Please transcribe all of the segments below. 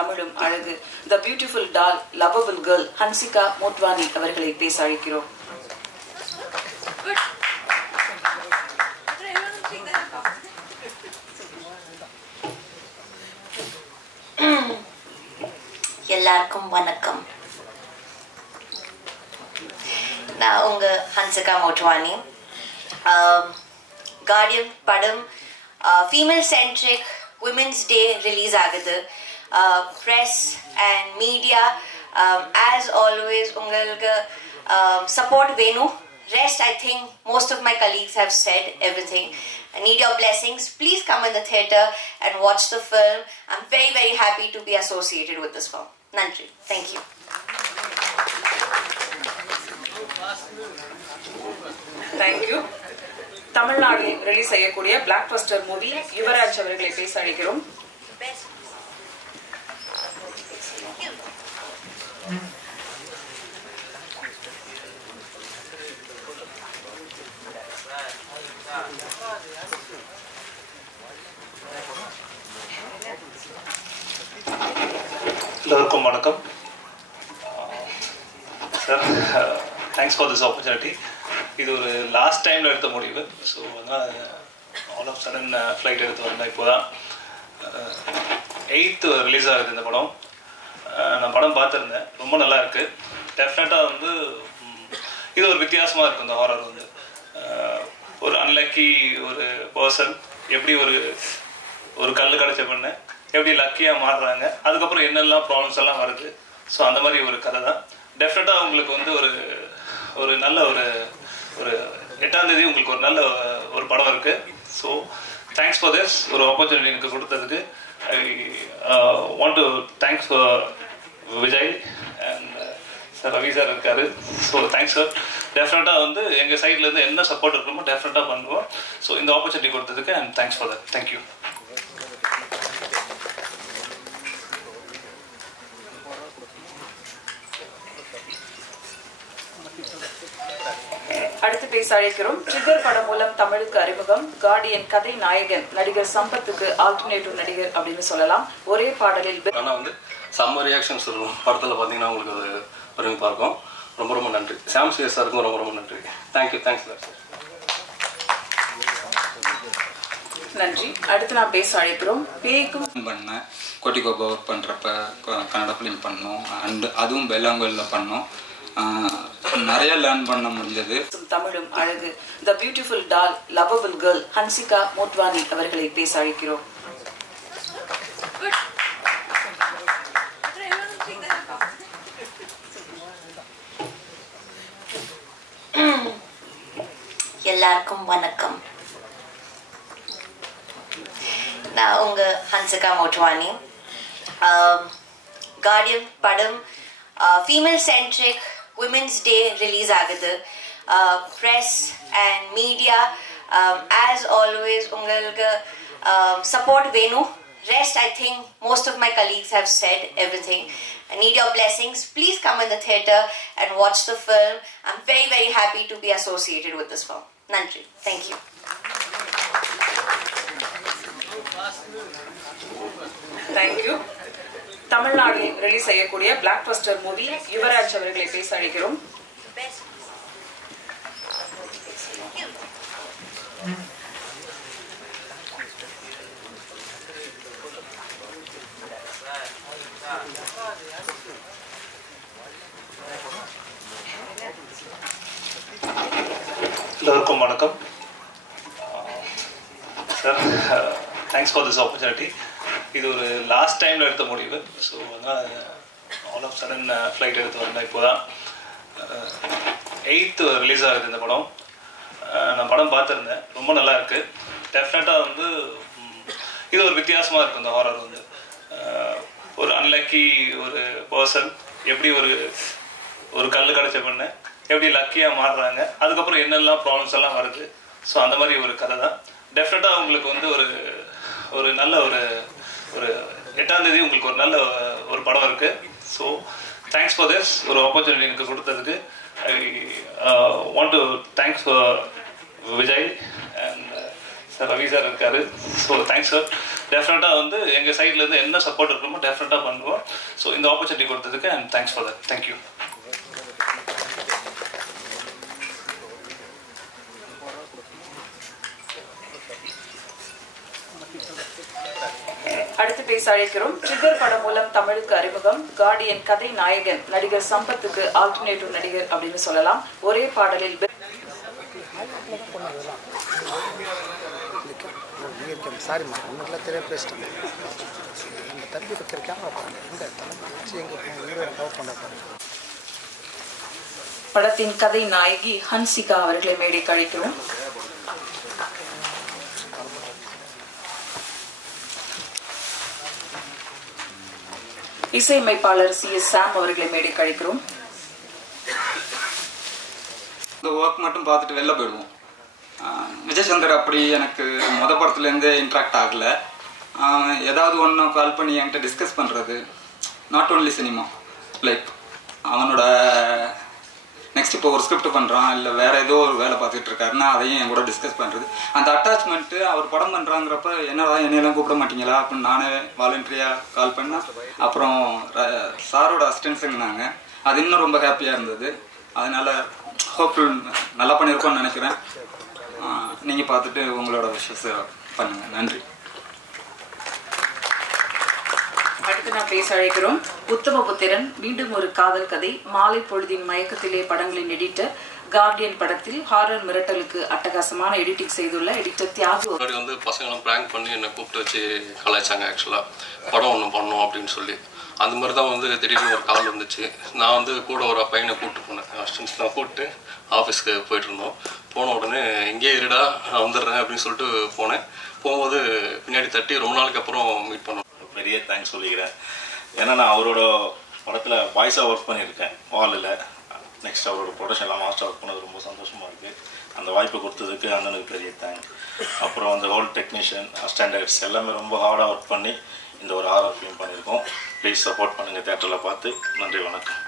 தமிழும் அழகு the beautiful tall lovable girl Hansika Motwani அவர்களை பேச அழைக்கிறோம். எல்லாருக்கும் வணக்கம். நான் உங்க ஹன்சிகா மோட்வானி. கார்டியன் படம் female centric women's day release ஆகுது. Press and media as always உங்களுக்கு சப்போர்ட் வேணும். Rest, I think most of my colleagues have said everything. I need your blessings. Please come in the theatre and watch the film. I'm very, very happy to be associated with this film. Nandri. Thank you. Thank you. தமிழ்நாட்டில் release செய்யக்கூடிய black Bastar movie Yuvraj அவர்களை பேச அழைக்கிறோம். எல்லோருக்கும் வணக்கம் sir. Thanks for this opportunity. இது ஒரு last டைமில் எடுத்த முடிவு. ஸோ அதனால் ஆல் ஆஃப் சடன் ஃப்ளைட் எடுத்து வந்தேன். இப்போ தான் 8th ரிலீஸ் ஆகுது இந்த படம். நான் படம் பார்த்துருந்தேன், ரொம்ப நல்லா இருக்குது. டெஃபினட்டாக வந்து இது ஒரு வித்தியாசமாக இருக்கும். இந்த ஹாரர் வந்து ஒரு அன்லக்கி ஒரு பர்சன் எப்படி ஒரு கல் கிடச்ச பண்ண எப்படி லக்கியாக மாறுறாங்க, அதுக்கப்புறம் என்னெல்லாம் ப்ராப்ளம்ஸ் எல்லாம் வருது. ஸோ அந்த மாதிரி ஒரு கதை தான். டெஃபினட்டாக உங்களுக்கு வந்து ஒரு நல்ல ஒரு 8ஆம் தேதி உங்களுக்கு ஒரு நல்ல ஒரு படம் இருக்குது. ஸோ தேங்க்ஸ் ஃபார் திஸ் ஒரு ஆப்பர்ச்சுனிட்டி எனக்கு கொடுத்ததுக்கு. I want to thanks for Vijay and sir Ravi sir இருக்காரு. So thanks sir. டெஃபினட்டாக வந்து எங்கள் சைட்லேருந்து என்ன சப்போர்ட் இருக்கணுமோ டெஃபினட்டாக பண்ணுவோம். ஸோ இந்த ஆப்பர்ச்சுனிட்டி கொடுத்ததுக்கு and thanks for that. Thank you. அடுத்து பேச அழைக்கிறோம். ட்ரிகர் படம் மூலம் தமிழுக்கு அறிமுகம். கார்டியன் கதை நாயகன் நடிகர் சம்பத்துக்கு ஆல்டர்னேட்டிவ் நடிகர் அப்படின்னு சொல்லலாம். ஒரே பாடலில் ஆனால் வந்து செம்ம ரியாக்ஷன்ஸ் இருக்கும் படத்தில். பார்த்தீங்கன்னா உங்களுக்கு ஒரு அறிமுகமாக இருக்கும். ரொம்ப ரொம்ப நன்றி. சாம் சிஎஸ் சாருக்கும் ரொம்ப ரொம்ப நன்றி. தேங்க்யூ. Thanks sir. நன்றி. அடுத்து நான் பேச அழைக்கிறோம். பேய்க்கும் பண்ணேன். கோட்டிகோபா ஒர்க் பண்ணுறப்ப கன்னடா ஃபிலிம் பண்ணோம். அண்ட் அதுவும் பெல்லாங்கோலில் பண்ணோம். நிறைய லேர்ன் பண்ண முடிஞ்சது. தமிழும் அழகு the beautiful tall lovable girl Hansika Motwani அவர்களை பேச அழைக்கிறோம். எல்லாருக்கும் வணக்கம். நான் உங்க ஹன்சிகா மோட்வானி. கார்டியன் படம் female centric women's day release ஆகுது. Press and media as always உங்களுக்கு சப்போர்ட் வேணும். Rest, I think most of my colleagues have said everything. I need your blessings. Please come in the theatre and watch the film. I'm very, very happy to be associated with this film. Nandri. Thank you. Thank you. தமிழ்நாட்டில் release செய்யக்கூடிய black Bastar movie Yuvraj அவர்களை பேச அழைக்கிறோம். எல்லோருக்கும் வணக்கம் sir. Thanks for this opportunity. இது ஒரு last டைமில் எடுத்த முடிவு. ஸோ அதனால் ஆல் ஆஃப் சடன் ஃப்ளைட் எடுத்து வந்தேன். இப்போ தான் 8th ரிலீஸ் ஆகுது இந்த படம். நான் படம் பார்த்துருந்தேன், ரொம்ப நல்லா இருக்குது. டெஃபினட்டாக வந்து இது ஒரு வித்தியாசமாக இருக்கும். இந்த ஹாரர் வந்து ஒரு அன்லக்கி ஒரு பர்சன் எப்படி ஒரு கல் கிடச்ச பண்ண எப்படி லக்கியாக மாறுறாங்க, அதுக்கப்புறம் என்னெல்லாம் ப்ராப்ளம்ஸ் எல்லாம் வருது. ஸோ அந்த மாதிரி ஒரு கதை தான். டெஃபினட்டாக உங்களுக்கு வந்து ஒரு நல்ல ஒரு 8ஆம் தேதி உங்களுக்கு ஒரு நல்ல ஒரு படம் இருக்குது. ஸோ தேங்க்ஸ் ஃபார் திஸ் ஒரு ஆப்பர்ச்சுனிட்டி எனக்கு கொடுத்ததுக்கு. I want to thanks for Vijay and sir Ravi sir இருக்காரு. So thanks sir. டெஃபினட்டாக வந்து எங்கள் சைட்லேருந்து என்ன சப்போர்ட் இருக்கணுமோ டெஃபினட்டாக பண்ணுவோம். ஸோ இந்த ஆப்பர்ச்சுனிட்டி கொடுத்ததுக்கு and thanks for that. Thank you. அடுத்து பேச அழைக்கிறோம். ட்ரிகர் படம் மூலம் தமிழுக்கு அறிமுகம், கார்டியன் கதை நாயகன் நடிகர் சம்பத்துக்கு ஆல்டர்னேட்டிவ் நடிகர் அப்படின்னு சொல்லலாம். ஒரே பாடலில் படத்தின் கதை நாயகி ஹன்சிகா அவர்களை மேடைக்கு அழைக்கிறோம். இசையமைப்பாளர் CS சாம் அவர்களை மேடைக்கு அழைக்கிறோம். இந்த ஒர்க் மட்டும் பார்த்துட்டு வெளில போயிடுவோம். விஜய் சந்தர் அப்படி எனக்கு படத்துலேருந்தே இன்ட்ராக்ட் ஆகலை. ஏதாவது ஒன்று கால் பண்ணி என்கிட்ட டிஸ்கஸ் பண்ணுறது, நாட் ஓன்லி சினிமா, லைக் அவனோட நெக்ஸ்ட் இப்போ ஒரு ஸ்கிரிப்ட் பண்ணுறான் இல்லை வேறு ஏதோ ஒரு வேலை பார்த்துட்டு இருக்காருன்னா அதையும் என் கூட டிஸ்கஸ் பண்ணுறது. அந்த அட்டாச்மெண்ட்டு அவர் படம் பண்ணுறாங்கிறப்ப என்னதான் என்னையெல்லாம் கூப்பிட மாட்டீங்களா அப்படின்னு நானே வாலண்டரியாக கால் பண்ணேன். அப்புறம் சாரோட அசிஸ்டன்ஸுங்கனாங்க, அது இன்னும் ரொம்ப ஹாப்பியாக இருந்தது. அதனால் ஹோப்ஃபுல் நல்லா பண்ணியிருக்கோன்னு நினைக்கிறேன். நீங்கள் பார்த்துட்டு உங்களோட விஷயத்தை பண்ணுங்கள். நன்றி. அடுத்து நான் பேச அழைக்கிறோம். உத்தமபுத்திரன், மீண்டும் ஒரு காதல் கதை, மாலை பொழுதின் மயக்கத்திலே படங்களின் எடிட்டர், கார்டியன் படத்தில் ஹாரர் மிரட்டலுக்கு அட்டகாசமான எடிட்டிங் செய்துள்ள எடிட்டர் தியாகு. வந்து பசங்களும் பிராங்க் பண்ணி என்னை கூப்பிட்டு வச்சு கலாய்ச்சாங்க. ஆக்சுவலாக படம் ஒன்று பண்ணோம் அப்படின்னு சொல்லி அந்த மாதிரி தான் வந்து திடீர்னு ஒரு கால் வந்துச்சு. நான் வந்து கூட ஒரு பையனை கூப்பிட்டு போனேன், அசிஸ்டன்ஸ்லாம் கூப்பிட்டு ஆஃபீஸ்க்கு போயிட்டு இருந்தோம். போன உடனே இங்கே இருடா நான் வந்துடுறேன் அப்படின்னு சொல்லிட்டு போனேன். போகும்போது பின்னாடி தட்டி ரொம்ப நாளைக்கு அப்புறம் மீட் பண்ணோம். பெரிய தேங்க்ஸ் சொல்லிக்கிறேன். ஏன்னா நான் அவரோட படத்தில் வாய்ஸாக ஒர்க் பண்ணியிருக்கேன் வாலில். நெக்ஸ்ட் அவரோட ப்ரொடக்ஷன்லாம் மாஸ்டர் ஒர்க் பண்ணது ரொம்ப சந்தோஷமாக இருக்குது. அந்த வாய்ப்பை கொடுத்ததுக்கு அண்ணனுக்கு பெரிய தேங்க். அப்புறம் அந்த ஹோல் டெக்னீஷியன், ஸ்டாண்டர்ட்ஸ் எல்லாமே ரொம்ப ஹார்டாக ஒர்க் பண்ணி இந்த ஒரு ஹாரர் ஃபிலிம் பண்ணியிருக்கோம். ப்ளீஸ் சப்போர்ட் பண்ணுங்கள் தேட்டரில் பார்த்து. நன்றி, வணக்கம்.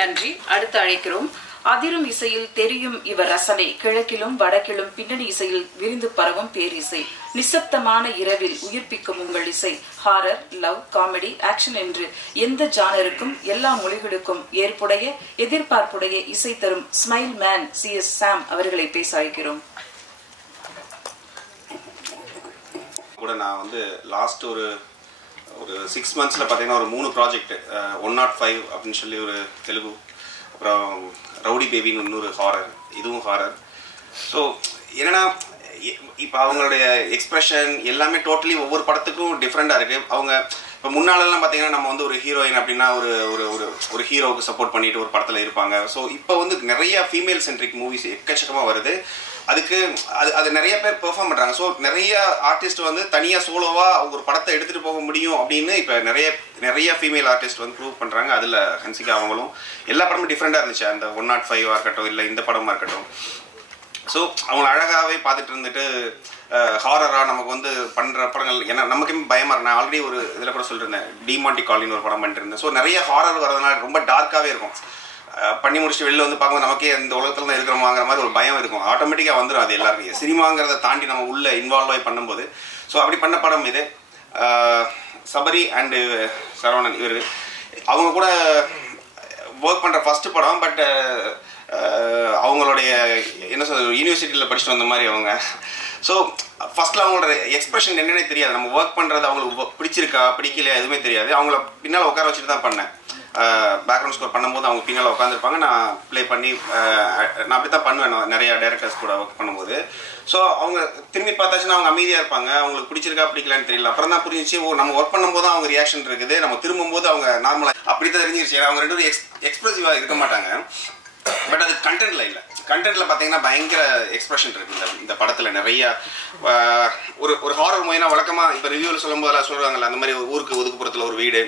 நன்றி. அடுத்து அழைக்கிறோம். அதிரும் இசையில் தெரியும் இவர் ரசனை, கிழக்கிலும் வடக்கிலும் பின்னணி இசையில் விரிந்து பரவும் பேரிசை, நிசப்தமான இரவில் உயிர்ப்பிக்கும் உங்கள் இசை, ஹாரர், லவ், காமெடி, ஆக்ஷன் என்று எந்த ஜானருக்கும் எல்லா மொழிகளுக்கும் ஏற்புடைய எதிர்பார்ப்புடைய இசை தரும் ஸ்மைல் மேன் CS சாம் அவர்களை பேச அழைக்கிறோம். கூட நான் வந்து லாஸ்ட் ஒரு 6 months பார்த்தீங்கன்னா ஒரு 3 ப்ராஜெக்ட், 105 அப்படின்னு சொல்லி ஒரு தெலுங்கு, அப்புறம் ரவுடி பேபின்னு இன்னொரு ஹாரர், இதுவும் ஹாரர். ஸோ என்னென்னா இப்போ அவங்களுடைய எக்ஸ்பிரஷன் எல்லாமே டோட்டலி ஒவ்வொரு படத்துக்கும் டிஃப்ரெண்ட்டாக இருக்குது. அவங்க இப்போ முன்னாலெல்லாம் பார்த்தீங்கன்னா நம்ம வந்து ஒரு ஹீரோயின் அப்படின்னா ஒரு ஒரு ஒரு ஹீரோவுக்கு சப்போர்ட் பண்ணிட்டு ஒரு படத்தில் இருப்பாங்க. ஸோ இப்போ வந்து நிறைய ஃபீமேல் சென்ட்ரிக் மூவிஸ் எக்கச்சக்கமாக வருது. அதுக்கு அது நிறைய பேர் பெர்ஃபார்ம் பண்ணுறாங்க. ஸோ நிறைய ஆர்டிஸ்ட் வந்து தனியாக சோலோவாக ஒரு படத்தை எடுத்துகிட்டு போக முடியும் அப்படின்னு இப்போ நிறைய ஃபீமேல் ஆர்டிஸ்ட் வந்து ப்ரூவ் பண்ணுறாங்க. அதில் ஹன்சிகா அவங்களும் எல்லா படமும் டிஃப்ரெண்ட்டாக இருந்துச்சு. அந்த 105 இருக்கட்டும், இல்லை இந்த படமாக இருக்கட்டும். ஸோ அவங்கள அழகாகவே பார்த்துட்டு இருந்துட்டு ஹாரராக நமக்கு வந்து பண்ணுற படங்கள், ஏன்னா நமக்குமே பயமாக இருக்கு. நான் ஆல்ரெடி ஒரு இதில் கூட சொல்லியிருந்தேன், டிமாண்டி காலின்னு ஒரு படம் பண்ணிட்டு இருந்தேன். ஸோ நிறைய ஹாரர் வரதுனால ரொம்ப டார்க்காகவே இருக்கும். பண்ணி முடிச்சுட்டு வெளில வந்து பார்க்கும்போது நமக்கே இந்த உலகத்தில் தான் இருக்கிறோமாங்கிற மாதிரி ஒரு பயம் இருக்கும். ஆட்டோமேட்டிக்காக வந்துடும் அது எல்லாருக்கும். சினிமாங்கிறத தாண்டி நம்ம உள்ள இன்வால்வ் ஆகி பண்ணும்போது. ஸோ அப்படி பண்ண படம் இது. சபரி அண்டு சரவணன் இவர் அவங்க கூட ஒர்க் பண்ணுற ஃபஸ்ட்டு படம். பட் அவங்களுடைய என்ன சொல்றது, யூனிவர்சிட்டியில் படிச்சுட்டு வந்த மாதிரி அவங்க. ஸோ ஃபஸ்ட்டில் அவங்களோட எக்ஸ்பிரஷன் என்னன்னே தெரியாது. நம்ம ஒர்க் பண்ணுறது அவங்களுக்கு பிடிச்சிருக்கா பிடிக்கலையா எதுவுமே தெரியாது. அவங்கள பின்னால் உட்கார வச்சுட்டு தான் பண்ணேன். பேக்ரவுண்ட் ஸ்கோர் பண்ணும்போது அவங்க பின்னால் உட்காந்துருப்பாங்க, நான் ப்ளே பண்ணி நான் அப்படி தான் பண்ணுவேன் நிறைய டைரக்டர்ஸ் கூட ஒர்க் பண்ணும்போது. ஸோ அவங்க திரும்பி பார்த்தாச்சுன்னா அவங்க அமைதியாக இருப்பாங்க, அவங்களுக்கு பிடிச்சிருக்கா பிடிக்கலான்னு தெரியல. அப்புறம் தான் புரிஞ்சிச்சு, நம்ம ஒர்க் பண்ணும்போது அவங்க ரியாக்ஷன் இருக்குது, நம்ம திரும்பும்போது அவங்க நார்மலாக அப்படி தான் தெரிஞ்சிருச்சு. ஏன்னா அவங்க ரெண்டு பேரும் எக்ஸ்பிரசிவாக இருக்க மாட்டாங்க. பட் அது கண்டென்ட்ல இல்லை. கண்டென்ட்ல பார்த்தீங்கன்னா பயங்கர எக்ஸ்பிரஷன் இருக்குது இந்த படத்தில். நிறைய ஒரு ஹாரர் மூவினா வழக்கமாக இப்போ ரிவ்யூவில் சொல்லும்போது சொல்லுவாங்கல்ல, அந்த மாதிரி ஒரு ஊருக்கு ஒதுக்குப்புறத்தில் ஒரு வீடு,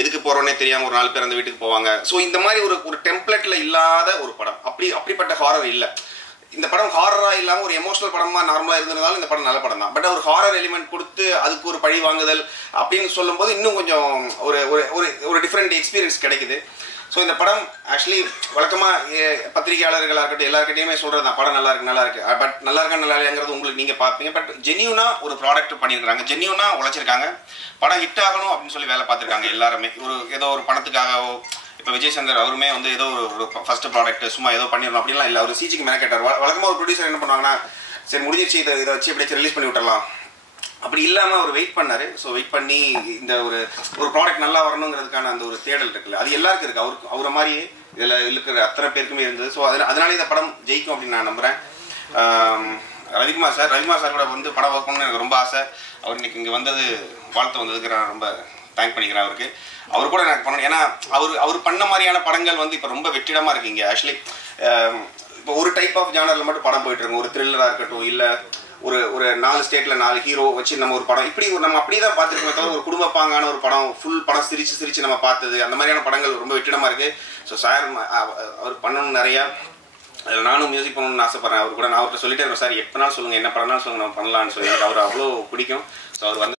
எதுக்கு போகிறோன்னே தெரியாமல் ஒரு 4 பேர் அந்த வீட்டுக்கு போவாங்க. ஸோ இந்த மாதிரி ஒரு டெம்ப்ளேட்ல இல்லாத ஒரு படம். அப்படிப்பட்ட ஹாரர் இல்லை இந்த படம். ஹாரராக இல்லாமல் ஒரு எமோஷனல் படமாக நார்மலாக இருந்திருந்தாலும் இந்த படம் நல்ல படம் தான். பட் ஒரு ஹாரர் எலிமெண்ட் கொடுத்து அதுக்கு ஒரு பழி வாங்குதல் அப்படின்னு சொல்லும்போது இன்னும் கொஞ்சம் ஒரு டிஃப்ரெண்ட் எக்ஸ்பீரியன்ஸ் கிடைக்குது. ஸோ இந்த படம் ஆக்சுவலி வழக்கமாக பத்திரிகையாளர்களாக இருக்கட்டும் எல்லாருக்கிட்டையுமே சொல்கிறது தான் படம் நல்லா இருக்கு பட் நல்லா இல்லைங்கிறது உங்களுக்கு நீங்கள் பார்ப்பீங்க. பட் ஜென்யூனாக ஒரு ப்ராடக்ட் பண்ணியிருக்காங்க, ஜென்யூனாக உழைச்சிருக்காங்க, படம் ஹிட் ஆகணும் அப்படின்னு சொல்லி வேலை பார்த்துருக்காங்க எல்லாருமே. ஏதோ ஒரு பணத்துக்காகவோ இப்போ விஜய் சந்தர் அவருமே வந்து ஏதோ ஒரு ஃபர்ஸ்ட் ப்ராடக்ட் சும்மா ஏதோ பண்ணிடணும் அப்படின்லாம் இல்லை. அவர் சிஜிக்கு மேலே கேட்டார். வழக்கமாக ஒரு ப்ரொடியூசர் என்ன பண்ணுவாங்கன்னா சரி முடிஞ்சிச்சு இதை வச்சு எப்படியாச்சும் ரிலீஸ் பண்ணி விட்டுறலாம், அப்படி இல்லாமல் அவர் வெயிட் பண்ணார். ஸோ வெயிட் பண்ணி இந்த ஒரு ப்ராடக்ட் நல்லா வரணுங்கிறதுக்கான அந்த ஒரு தேடல் இருக்குல்ல, அது எல்லாருக்கும் இருக்குது. அவரை மாதிரியே இதில் இருக்கிற அத்தனை பேருக்குமே இருந்தது. ஸோ அதனால இந்த படம் ஜெயிக்கும் அப்படின்னு நான் நம்புகிறேன். ரவிக்குமார் சார் கூட வந்து படம் ஒர்க் பண்ணணும்னு எனக்கு ரொம்ப ஆசை. அவர் இன்னைக்கு இங்கே வந்தது வாழ்த்து வந்ததுக்கு நான் ரொம்ப தேங்க் பண்ணிக்கிறேன் அவருக்கு. அவர் கூட எனக்கு பண்ணணும். ஏன்னா அவர் பண்ண மாதிரியான படங்கள் வந்து இப்போ ரொம்ப வெற்றிடமாக இருக்குங்க. ஆக்சுவலி இப்போ ஒரு டைப் ஆஃப் ஜானரில் மட்டும் படம் போயிட்டு இருக்கோம். ஒரு த்ரில்லராக இருக்கட்டும், இல்லை ஒரு 4 ஸ்டேட்ல 4 ஹீரோ வச்சு நம்ம ஒரு படம் இப்படி நம்ம அப்படிதான் பார்த்துருக்கோம். தவிர ஒரு குடும்ப பாங்கான ஒரு படம் ஃபுல் படம் சிரிச்சு நம்ம பார்த்தது அந்த மாதிரியான படங்கள் ரொம்ப வெற்றிடமா இருக்கு. ஸோ சார் அவர் பண்ணணும் நிறையா. நானும் மியூசிக் பண்ணணும்னு ஆசைப்படுறேன். அவர் கூட நான் அவர்கிட்ட சொல்லிட்டே இருக்கேன், சார் எப்பனாலும் சொல்லுங்க, என்ன படம்னாலும் சொல்லுங்க, நம்ம பண்ணலான்னு சொல்லி. அவர் அவ்வளோ பிடிக்கும். ஸோ அவர் வந்து